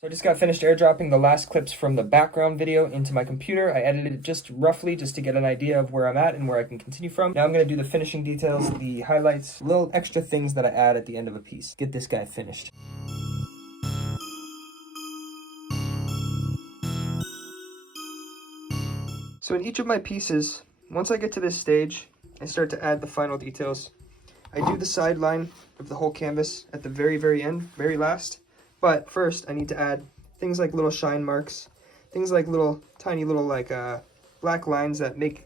So I just got finished airdropping the last clips from the background video into my computer. I edited it just roughly just to get an idea of where I'm at and where I can continue from. Now I'm going to do the finishing details, the highlights, little extra things that I add at the end of a piece. Get this guy finished. So in each of my pieces, once I get to this stage, I start to add the final details. I do the sideline of the whole canvas at the very, very end, very last. But first, I need to add things like little shine marks, things like little, tiny little black lines that make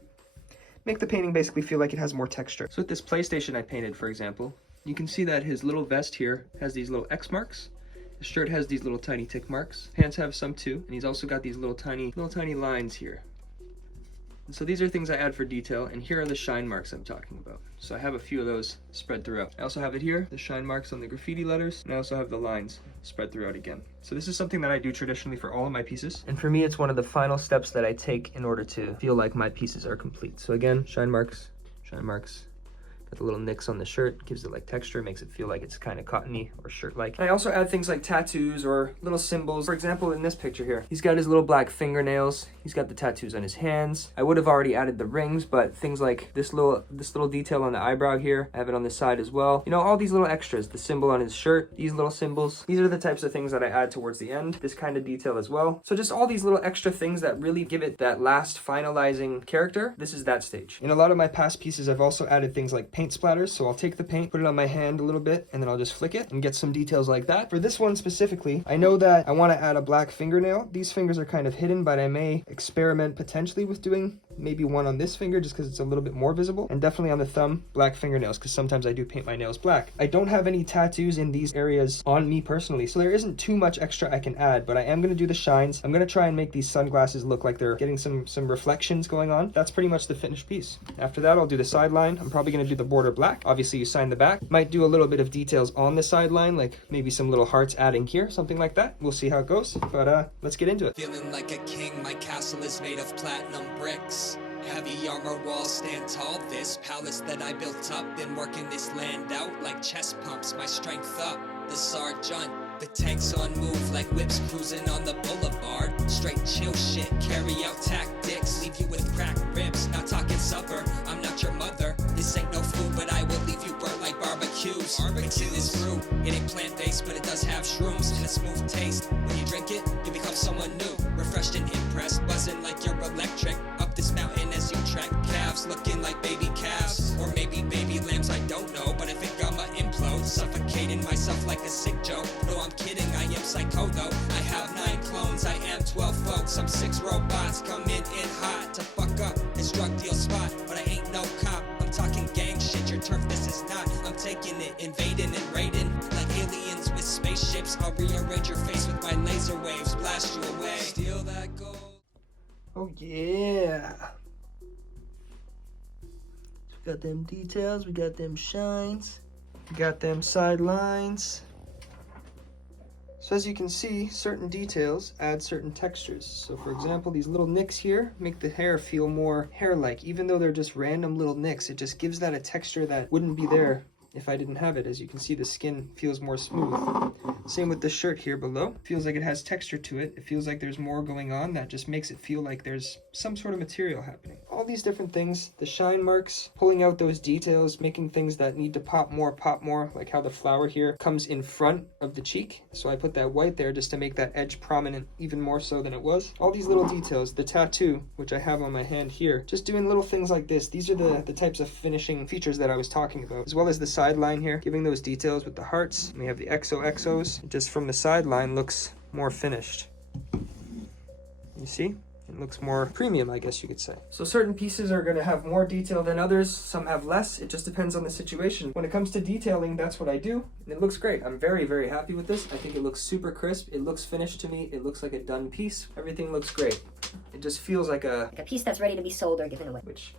the painting basically feel like it has more texture. So with this PlayStation I painted, for example, you can see that his little vest here has these little X marks. His shirt has these little tiny tick marks. Pants have some too, and he's also got these little tiny lines here. And so these are things I add for detail, and here are the shine marks I'm talking about. So I have a few of those spread throughout. I also have it here, the shine marks on the graffiti letters, and I also have the lines spread throughout again. So this is something that I do traditionally for all of my pieces. And for me, it's one of the final steps that I take in order to feel like my pieces are complete. So again, shine marks, got the little nicks on the shirt, gives it like texture, makes it feel like it's kind of cottony or shirt-like. I also add things like tattoos or little symbols. For example, in this picture here, he's got his little black fingernails. He's got the tattoos on his hands. I would have already added the rings, but things like this little detail on the eyebrow here, I have it on the side as well. You know, all these little extras, the symbol on his shirt, these little symbols, these are the types of things that I add towards the end. This kind of detail as well. So just all these little extra things that really give it that last finalizing character. This is that stage. In a lot of my past pieces, I've also added things like paint splatters. So I'll take the paint, put it on my hand a little bit, and then I'll just flick it and get some details like that. For this one specifically, I know that I want to add a black fingernail. These fingers are kind of hidden, but I may experiment potentially with doing maybe one on this finger just because it's a little bit more visible, and definitely on the thumb, black fingernails, because sometimes I do paint my nails black. I don't have any tattoos in these areas on me personally, so there isn't too much extra I can add, but I am going to do the shines. I'm going to try and make these sunglasses look like they're getting some reflections going on. That's pretty much the finished piece. After that, I'll do the sideline. I'm probably going to do the border black. Obviously, you sign the back. Might do a little bit of details on the sideline, like maybe some little hearts adding here, something like that. We'll see how it goes, but let's get into it. Feeling like a king, my castle is made of platinum bricks. Heavy armor walls stand tall. This palace that I built up, been working this land out like chest pumps, my strength up. The sergeant, the tanks on move like whips cruising on the boulevard. Straight chill shit, carry out tactics, leave you with cracked ribs. Not talking supper, I'm not your mother. This ain't no food, but I will leave you burnt like barbecues. Mixing this brew, it ain't plant-based, but it does have shrooms and a smooth taste. When you drink it, you become someone new, refreshed and impressed, buzzing like you're electric. Up this mountain as you trek, calves looking like baby calves, or maybe baby lambs, I don't know, but I think I'ma implode, suffocating myself like a sick joke. No, I'm kidding, I am psycho though. I have 9 clones, I am 12 folks. I'm 6 robots coming in hot to fuck up this drug deal spot, but I ain't no cop. I'm talking gang shit, your turf this is not. I'm taking it, invading and raiding like aliens with spaceships. I'll rearrange your face with my laser waves, blast you away, steal that gold. Oh yeah. We got them details, we got them shines, we got them sidelines. So as you can see, certain details add certain textures. So for example, these little nicks here make the hair feel more hair-like. Even though they're just random little nicks, it just gives that a texture that wouldn't be there if I didn't have it. As you can see, the skin feels more smooth. Same with the shirt here below. Feels like it has texture to it. It feels like there's more going on. That just makes it feel like there's some sort of material happening. All these different things, the shine marks, pulling out those details, making things that need to pop more, like how the flower here comes in front of the cheek. So I put that white there just to make that edge prominent even more so than it was. All these little details, the tattoo, which I have on my hand here, just doing little things like this. These are the types of finishing features that I was talking about, as well as the sideline here, giving those details with the hearts. And we have the XOXOs. Just from the sideline looks more finished. You see? It looks more premium, I guess you could say. So certain pieces are going to have more detail than others. Some have less. It just depends on the situation. When it comes to detailing, that's what I do. And it looks great. I'm very, very happy with this. I think it looks super crisp. It looks finished to me. It looks like a done piece. Everything looks great. It just feels like a piece that's ready to be sold or given away. Which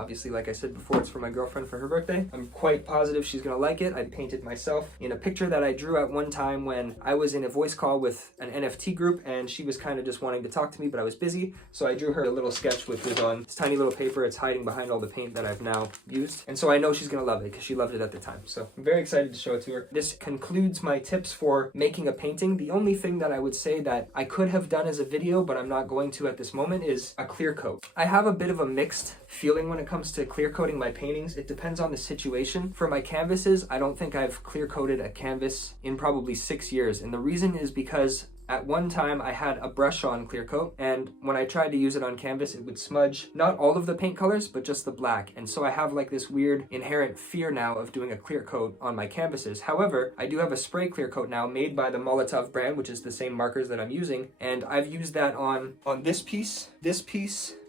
Obviously, like I said before, it's for my girlfriend for her birthday. I'm quite positive she's gonna like it. I painted myself in a picture that I drew at one time when I was in a voice call with an NFT group, and she was kind of just wanting to talk to me, but I was busy. So I drew her a little sketch which was on this tiny little paper. It's hiding behind all the paint that I've now used. And so I know she's gonna love it because she loved it at the time. So I'm very excited to show it to her. This concludes my tips for making a painting. The only thing that I would say that I could have done as a video, but I'm not going to at this moment, is a clear coat. I have a bit of a mixed feeling when it comes to clear coating my paintings. It depends on the situation. For my canvases, I don't think I've clear coated a canvas in probably 6 years. And the reason is because at one time I had a brush on clear coat, and when I tried to use it on canvas, it would smudge not all of the paint colors, but just the black. And so I have like this weird inherent fear now of doing a clear coat on my canvases. However, I do have a spray clear coat now made by the Molotow brand, which is the same markers that I'm using. And I've used that on this piece.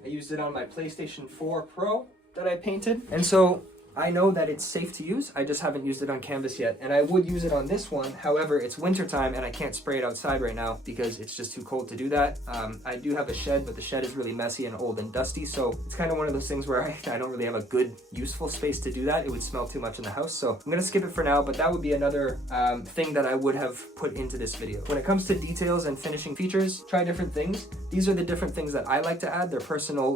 I used it on my PlayStation 4 Pro that I painted. And so I know that it's safe to use. I just haven't used it on canvas yet, and I would use it on this one. However, it's wintertime and I can't spray it outside right now because it's just too cold to do that. I do have a shed, but the shed is really messy and old and dusty, so it's kind of one of those things where I don't really have a good useful space to do that. It would smell too much in the house, so I'm gonna skip it for now, but that would be another thing that I would have put into this video. When it comes to details and finishing features, try different things. These are the different things that I like to add. They're personal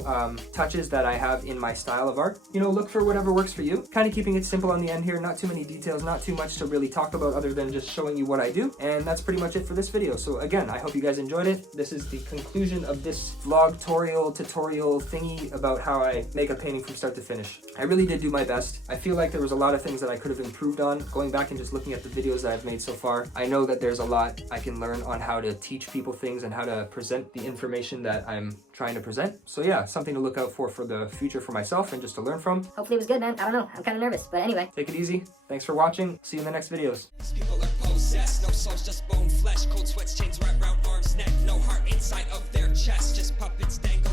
touches that I have in my style of art. You know, look for whatever works for you. Kind of keeping it simple on the end here, not too many details, not too much to really talk about other than just showing you what I do. And that's pretty much it for this video. So again, I hope you guys enjoyed it. This is the conclusion of this vlog-torial tutorial thingy about how I make a painting from start to finish. I really did do my best. I feel like there was a lot of things that I could have improved on. Going back and just looking at the videos that I've made so far, I know that there's a lot I can learn on how to teach people things and how to present the information that I'm trying to present. So yeah, something to look out for the future for myself and just to learn from. Hopefully it was good, man. I don't know. I'm kind of nervous, but anyway. Take it easy. Thanks for watching. See you in the next videos. People are possessed, no souls, just bone flesh. Cold sweats, chains wrapped around arms, neck. No heart inside of their chest, just puppets dangle